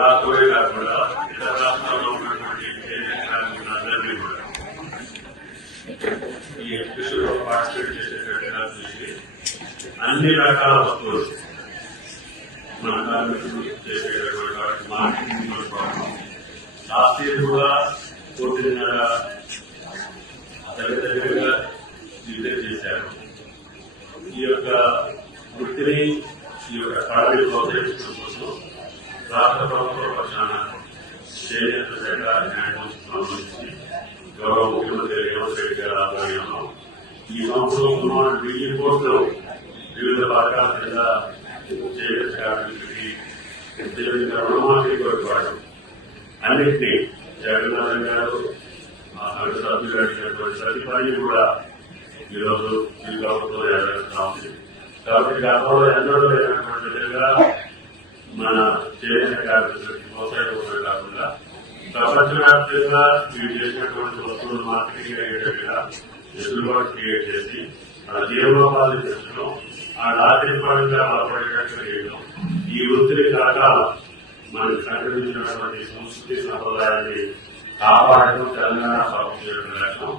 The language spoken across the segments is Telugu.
రాష్ట్రమే కాకుండా ఇతర రాష్ట్రాల్లో ఉన్నటువంటి అందరినీ కూడా ఈ ఎగ్జిబిషన్ లో పార్టిసిపేట్ చేసేటట్టుగా చూసి అన్ని రకాల వస్తువులు మన కార్మికులు చేసేటటువంటి వాటి మార్కెటింగ్ లాస్ట్ ఇయర్ కూడా 1.5 దగ్గరగా విజిట్ చేశారు. ఈ యొక్క వృత్తిని ఈ యొక్క కళని ప్రోత్సహించడం కోసం రాష్ట్ర ప్రభుత్వ పక్షాన చేనేత శాఖ సంబంధించి గౌరవ ముఖ్యమంత్రి రేవంత్ రెడ్డి గారి ఆధ్వర్యంలో ఈ సంవత్సరం సుమారు 1000 కోట్లు వివిధ పథకాల కింద చేనేత కార్మికులకి రుణమాఫీ కోరుకోవడం అన్నింటినీ జగన్నాథన్ గారు సభ్యులు అడిగినటువంటి ప్రతి పని కూడా ఈరోజు ఈ ప్రభుత్వం నెరవేరుస్తా ఉంది. కాబట్టి గతంలో ఎన్నడూ లేనటువంటి విధంగా మన చేనేత కార్మికులకి ప్రోత్సాహం కాకుండా ప్రపంచవ్యాప్తంగా వీరు చేసినటువంటి వస్తువులు మార్కెటింగ్ అయ్యేటట్టుగా వెసులుబాటు క్రియేట్ చేసి మన జీవనోపాధి దృష్టిలో ఆ నాట్యపరంగా బలపడేటట్టుగా చేయడం ఈ వృత్తిని కలకాలం మనకు సంక్రమించినటువంటి సంస్కృతి సంప్రదాయాన్ని కాపాడటం తెలంగాణ ప్రభుత్వం చేయడం లక్ష్యం.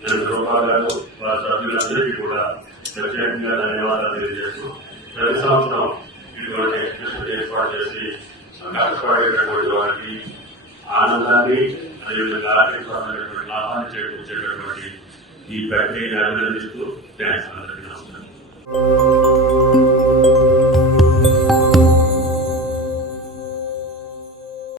నేను రూపాయలు వారి సభ్యులందరికీ కూడా ప్రత్యేకంగా ధన్యవాదాలు తెలియజేస్తూ ప్రతి సంవత్సరం ఇటువంటి ఎగ్జిబిషన్ ఏర్పాటు చేసి కష్టపడేటటువంటి వారికి ఆనందాన్ని అదేవిధంగా ఆర్థికపరమైనటువంటి లాభాన్ని చేకూర్చేటటువంటి ఈ ప్రక్రియను అభినందిస్తూ థ్యాంక్స్ అందరికీ నమస్కారం.